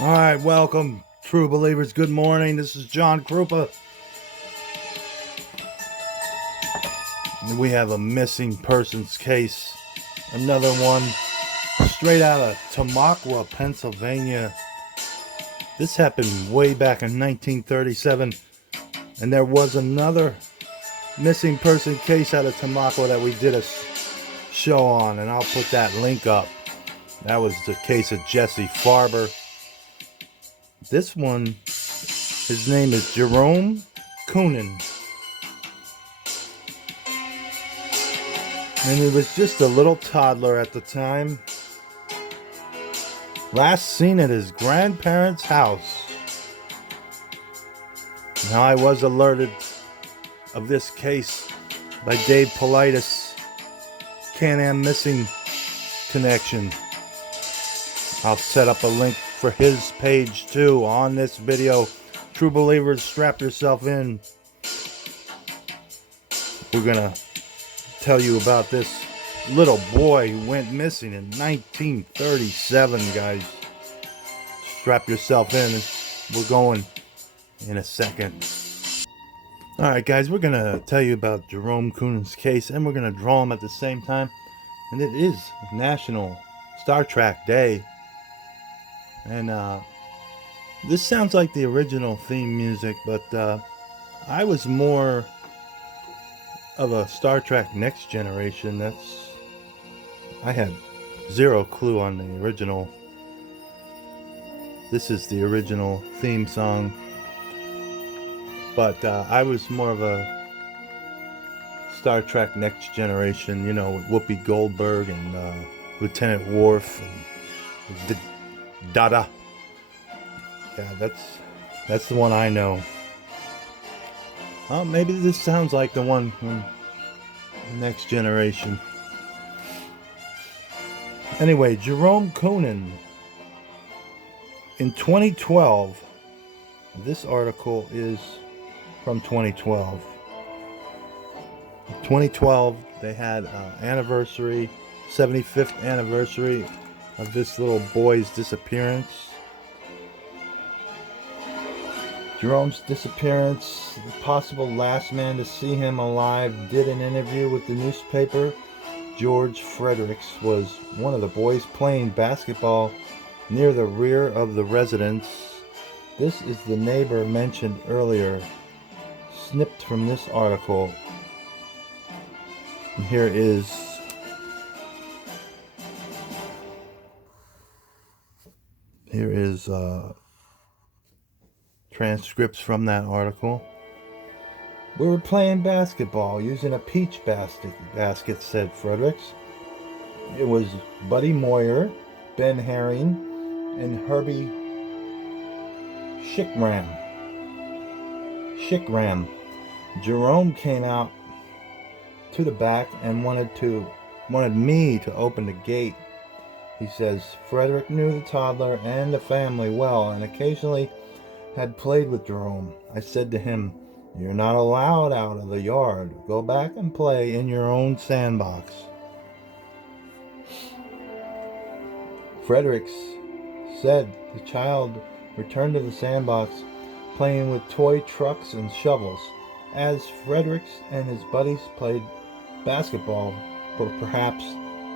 All right, welcome, true believers. Good morning. This is John Krupa. We have a missing persons case. Another one straight out of Tamaqua, Pennsylvania. This happened way back in 1937. And there was another missing person case out of Tamaqua that we did a show on. And I'll put that link up. That was the case of Jesse Farber. This one, his name is Jerome Coonon. And he was just a little toddler at the time. Last seen at his grandparents' house. Now, I was alerted of this case by Dave Politis, Can-Am Missing Connection. I'll set up a link for his page too on this video. True believers, strap yourself in. We're gonna tell you about this little boy who went missing in 1937, guys. Strap yourself in. We're going in a second. All right, guys, we're gonna tell you about Jerome Coonon's case, and we're gonna draw him at the same time. And it is National Star Trek Day. And this sounds like the original theme music, but I was more of a Star Trek Next Generation. I had zero clue on the original. This is the original theme song, but I was more of a Star Trek Next Generation, with Whoopi Goldberg and Lieutenant Worf and Dada. Yeah, that's the one I know. Maybe this sounds like the one from Next Generation. Anyway, Jerome Coonon. In 2012, this article is from 2012. 2012, they had anniversary, 75th anniversary of this little boy's disappearance. Jerome's disappearance, the possible last man to see him alive, did an interview with the newspaper. George Fredericks was one of the boys playing basketball near the rear of the residence. This is the neighbor mentioned earlier, snipped from this article. And here is transcripts from that article. We were playing basketball using a peach basket, said Fredericks. It was Buddy Moyer, Ben Herring, and Herbie Shikram. Jerome came out to the back and wanted me to open the gate. He says Frederick knew the toddler and the family well and occasionally had played with Jerome. I said to him, "You're not allowed out of the yard. Go back and play in your own sandbox." Fredericks said the child returned to the sandbox playing with toy trucks and shovels. As Fredericks and his buddies played basketball for perhaps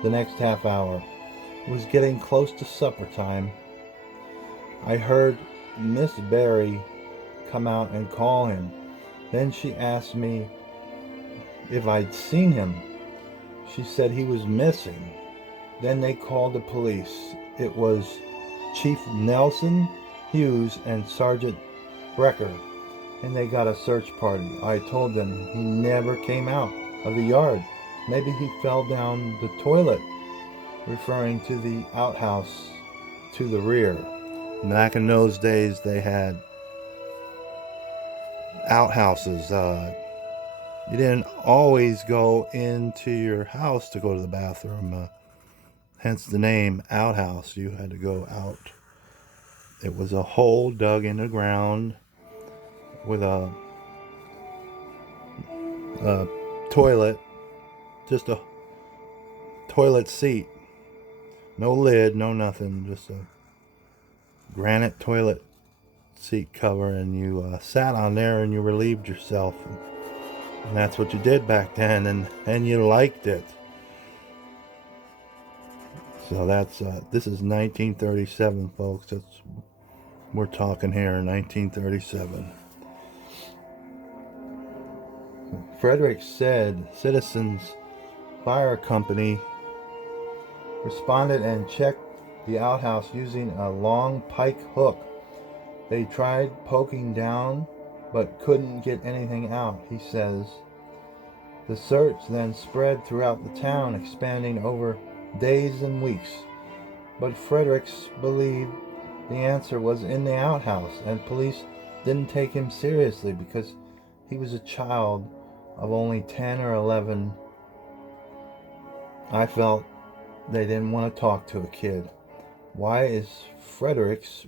the next half hour, it was getting close to supper time. I heard Miss Barry come out and call him. Then she asked me if I'd seen him. She said he was missing. Then they called the police. It was Chief Nelson Hughes and Sergeant Brecker, and they got a search party. I told them he never came out of the yard. Maybe he fell down the toilet, referring to the outhouse to the rear. Back in those days, they had outhouses. You didn't always go into your house to go to the bathroom. Hence the name outhouse. You had to go out. It was a hole dug in the ground with a toilet, just a toilet seat. No lid, no nothing, just a granite toilet seat cover, and you sat on there and you relieved yourself. And that's what you did back then, and you liked it. So that's this is 1937, folks. We're talking here, 1937. Frederick said Citizens Fire Company responded and checked the outhouse using a long pike hook. They tried poking down but couldn't get anything out, he says. The search then spread throughout the town, expanding over days and weeks. But Fredericks believed the answer was in the outhouse, and police didn't take him seriously because he was a child of only 10 or 11. I felt they didn't want to talk to a kid. Why is Fredericks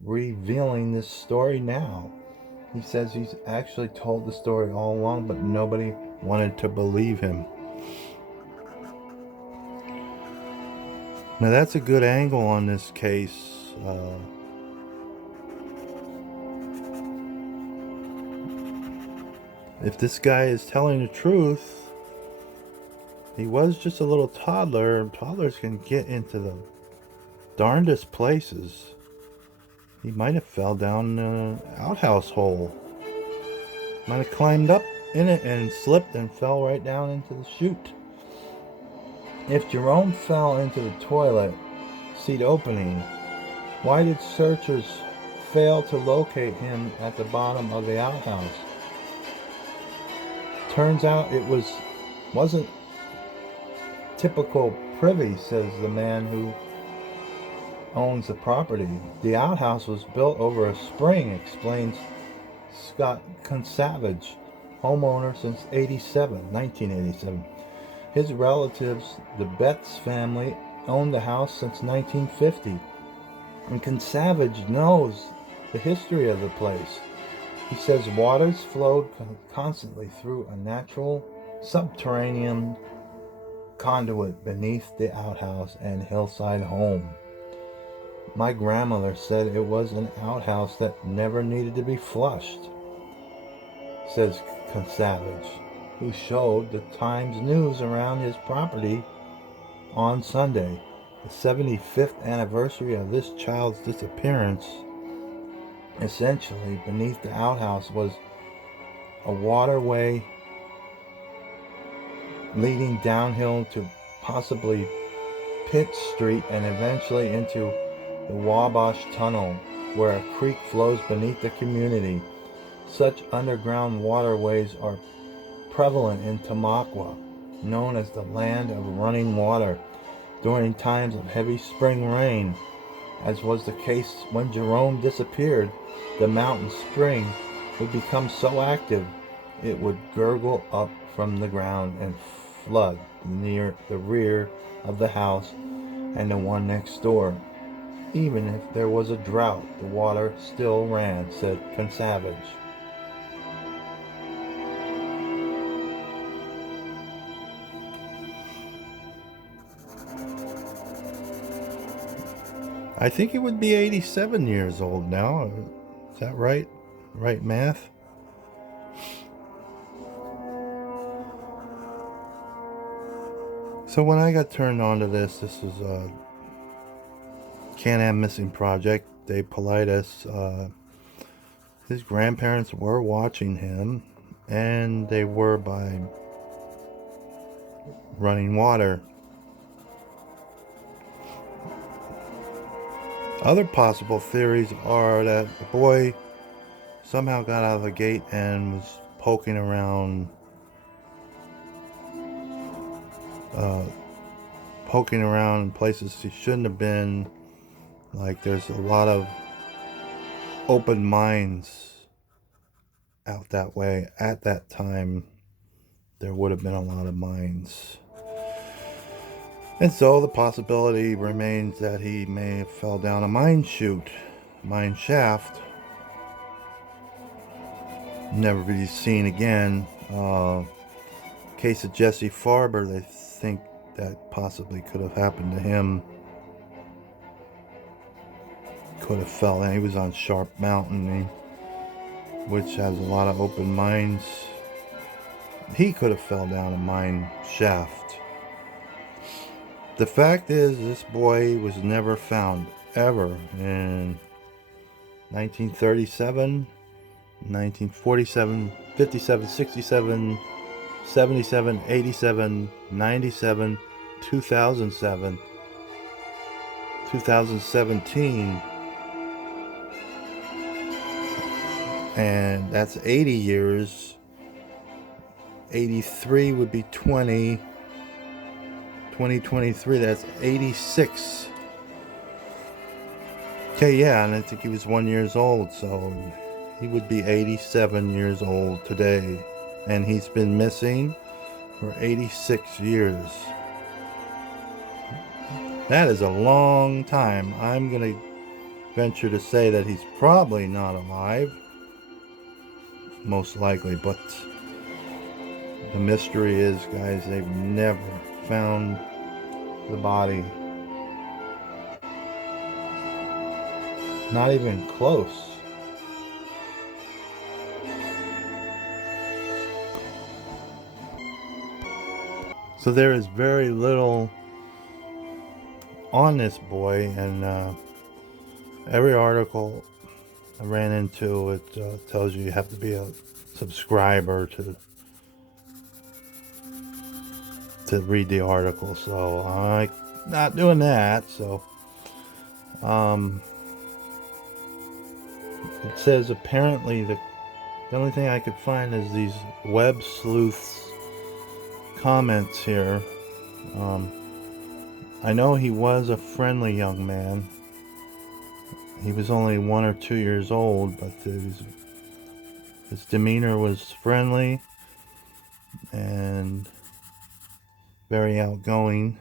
revealing this story now? He says he's actually told the story all along, but nobody wanted to believe him. Now that's a good angle on this case. If this guy is telling the truth, he was just a little toddler, and toddlers can get into the darndest places. He might have fell down the outhouse hole. Might have climbed up in it and slipped and fell right down into the chute. If Jerome fell into the toilet seat opening, why did searchers fail to locate him at the bottom of the outhouse? Turns out it wasn't typical privy, says the man who owns the property. The outhouse was built over a spring, explains Scott Consavage, homeowner since 1987. His relatives, the Betts family, owned the house since 1950. And Consavage knows the history of the place. He says waters flowed constantly through a natural subterranean conduit beneath the outhouse and hillside home. My grandmother said it was an outhouse that never needed to be flushed, says Consavage, who showed the Times News around his property on Sunday, the 75th anniversary of this child's disappearance. Essentially, beneath the outhouse was a waterway leading downhill to possibly Pitt Street and eventually into the Wabash Tunnel, where a creek flows beneath the community. Such underground waterways are prevalent in Tamaqua, known as the land of running water, during times of heavy spring rain. As was the case when Jerome disappeared, the mountain spring would become so active it would gurgle up from the ground and flood near the rear of the house and the one next door. Even if there was a drought, the water still ran, said Consavage. I think he would be 87 years old now. Is that right? Right math? So when I got turned on to this was a Can-Am Missing Project. Dave Politis. His grandparents were watching him, and they were by running water. Other possible theories are that the boy somehow got out of the gate and was poking around in places he shouldn't have been. Like there's a lot of open mines out that way. At that time, there would have been a lot of mines. And so the possibility remains that he may have fell down a mine shaft, never be seen again. Case of Jesse Farber, they think that possibly could have happened to him. could have fell down. He was on Sharp Mountain, which has a lot of open mines. He could have fell down a mine shaft. The fact is, this boy was never found, ever, in 1937, 1947, 57, 67, 77, 87, 97, 2007, 2017, and that's 80 years. 83 would be 2023, that's 86. Okay, yeah, and I think he was 1 year old, so he would be 87 years old today. And he's been missing for 86 years. That is a long time. I'm going to venture to say that he's probably not alive. Most likely, but the mystery is, guys, they've never found the body. Not even close. So there is very little on this boy, and every article I ran into, it tells you have to be a subscriber to read the article. So I'm not doing that. So it says apparently the only thing I could find is these web sleuths comments here. I know he was a friendly young man. He was only 1 or 2 years old, but his demeanor was friendly and very outgoing.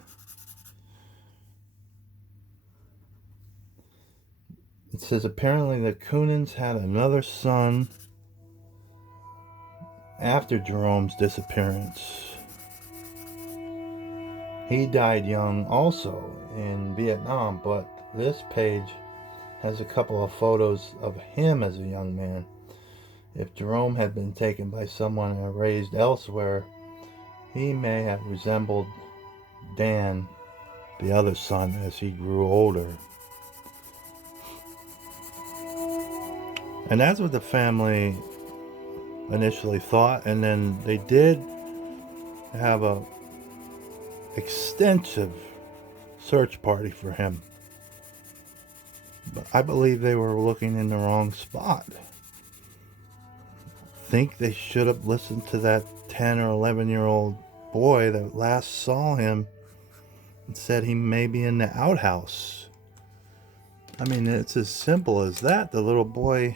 It says apparently the Coonons had another son after Jerome's disappearance. He died young also in Vietnam, but this page has a couple of photos of him as a young man. If Jerome had been taken by someone and raised elsewhere, he may have resembled Dan, the other son, as he grew older. And that's what the family initially thought, and then they did have a extensive search party for him. But I believe they were looking in the wrong spot. I think they should have listened to that 10 or 11-year-old boy that last saw him and said he may be in the outhouse. I mean, it's as simple as that. The little boy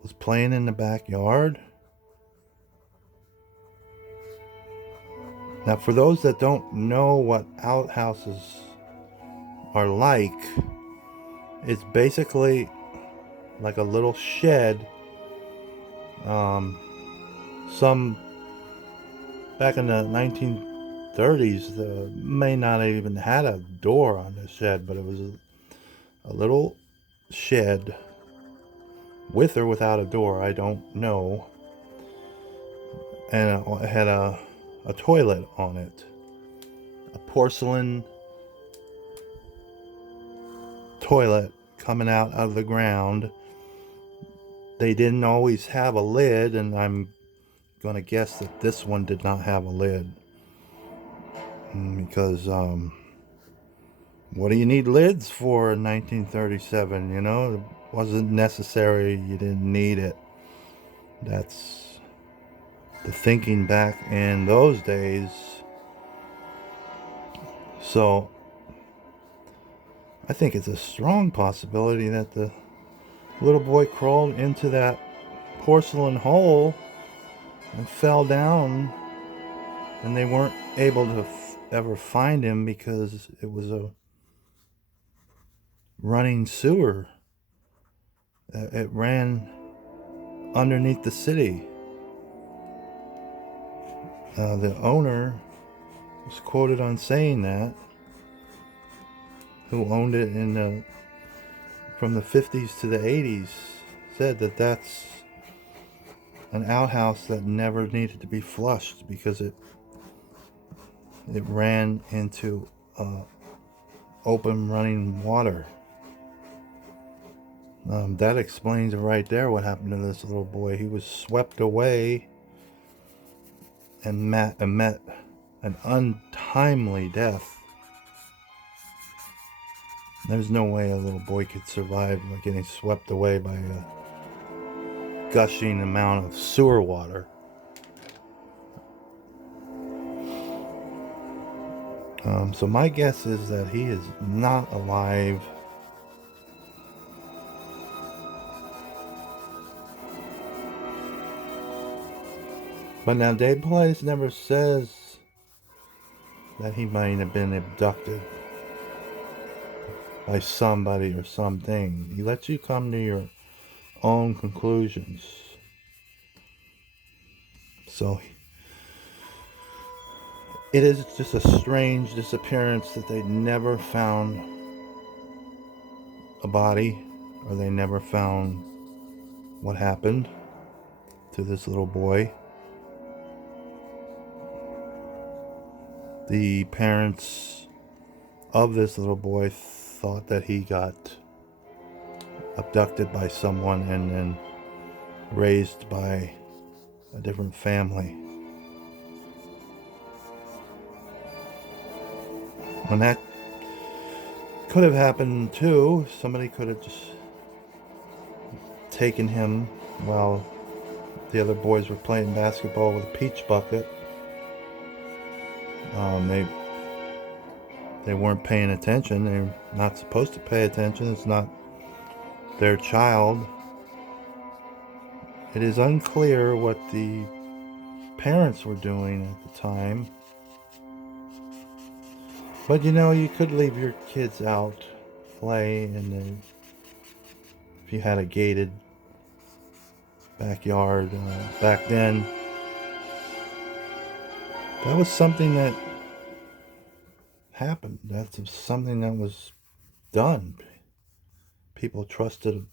was playing in the backyard. Now, for those that don't know what outhouses are like, it's basically like a little shed. Some back in the 1930s, may not have even had a door on the shed, but it was a little shed, with or without a door, I don't know. And it had a toilet on it, a porcelain toilet coming out of the ground. They didn't always have a lid, and I'm going to guess that this one did not have a lid, because what do you need lids for in 1937? You know, it wasn't necessary. You didn't need it. That's the thinking back in those days. So I think it's a strong possibility that the little boy crawled into that porcelain hole and fell down, and they weren't able to ever find him because it was a running sewer. It ran underneath the city. The owner was quoted on saying that, who owned it in the from the 50s to the 80s said that that's an outhouse that never needed to be flushed because it ran into open running water. That explains right there what happened to this little boy. He was swept away and met an untimely death. There's no way a little boy could survive getting swept away by a gushing amount of sewer water. So my guess is that he is not alive. But now Dave Politis never says that he might have been abducted by somebody or something. He lets you come to your own conclusions. So it is just a strange disappearance that they never found a body, or they never found what happened to this little boy. The parents of this little boy thought that he got abducted by someone and then raised by a different family. And that could have happened too. Somebody could have just taken him while the other boys were playing basketball with a peach bucket. They weren't paying attention. They're not supposed to pay attention. It's not their child. It is unclear what the parents were doing at the time. But you could leave your kids out, play, and if you had a gated backyard back then, that was something that happened. That's something that was done. People trusted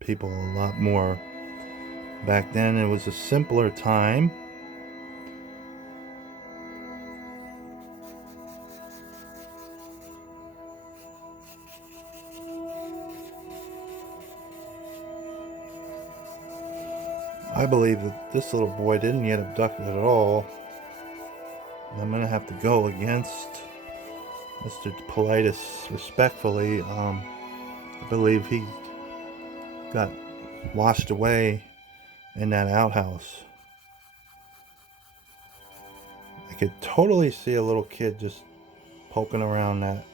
people a lot more back then. It was a simpler time. I believe that this little boy didn't get abducted at all. I'm going to have to go against Mr. Politis respectfully. I believe he got washed away in that outhouse. I could totally see a little kid just poking around that.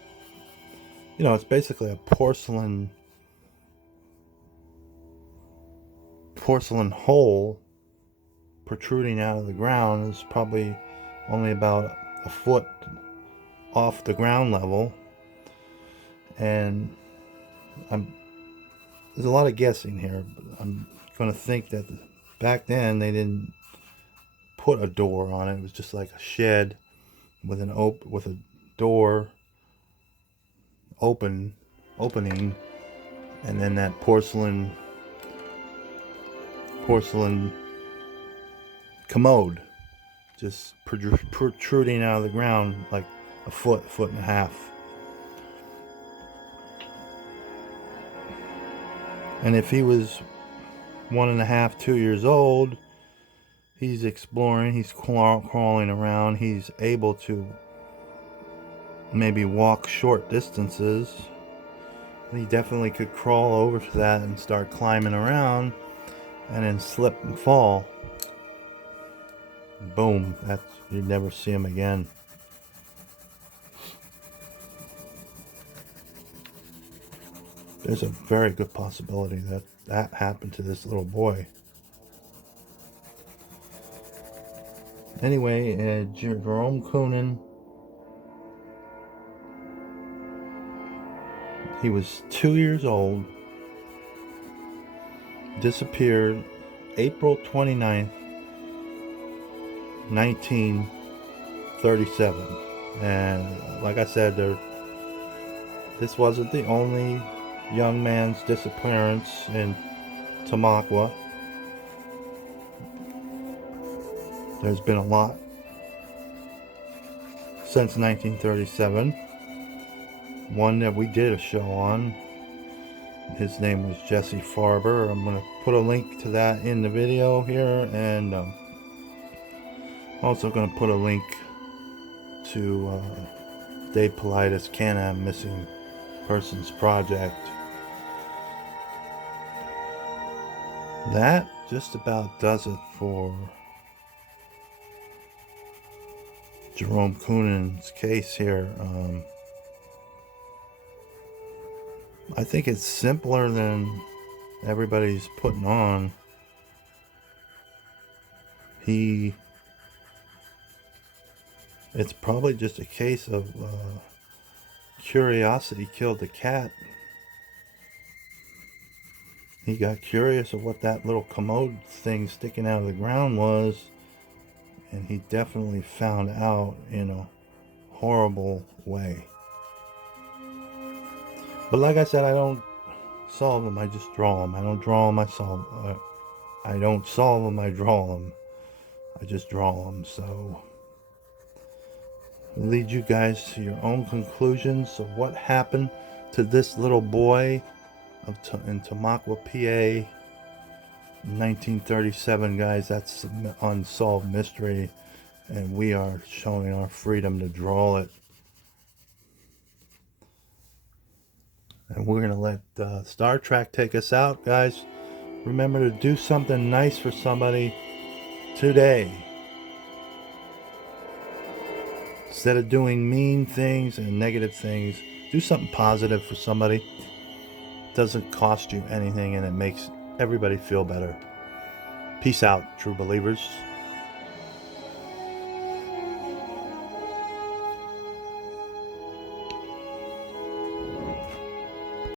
It's basically a porcelain hole protruding out of the ground. It's probably only about a foot off the ground level, and there's a lot of guessing here, but I'm going to think that back then they didn't put a door on it. It was just like a shed with with a door opening, and then that porcelain commode just protruding out of the ground like a foot and a half. And if he was 1.5, 2 years old, he's exploring, he's crawling around, he's able to maybe walk short distances. He definitely could crawl over to that and start climbing around and then slip and fall. Boom, you'd never see him again. There's a very good possibility that happened to this little boy. Anyway, Jerome Coonon, he was 2 years old, disappeared April 29th, 1937. And like I said, this wasn't the only young man's disappearance in Tamaqua. There's been a lot since 1937. One that we did a show on, his name was Jesse Farber. I'm going to put a link to that in the video here, and also going to put a link to Dave Paulides' Can-Am Missing Persons Project. That just about does it for Jerome Coonon's case here. I think it's simpler than everybody's putting on. It's probably just a case of curiosity killed the cat. He got curious of what that little commode thing sticking out of the ground was, and he definitely found out in a horrible way. But like I said, I don't solve them, I just draw them. I don't draw them, I solve them. I don't solve them, I draw them. I just draw them. So I'll lead you guys to your own conclusions of what happened to this little boy in Tamaqua, PA, 1937, guys. That's an unsolved mystery, and we are showing our freedom to draw it. And we're gonna let Star Trek take us out, guys. Remember to do something nice for somebody today, instead of doing mean things and negative things. Do something positive for somebody. It doesn't cost you anything, and it makes everybody feel better. Peace out, true believers.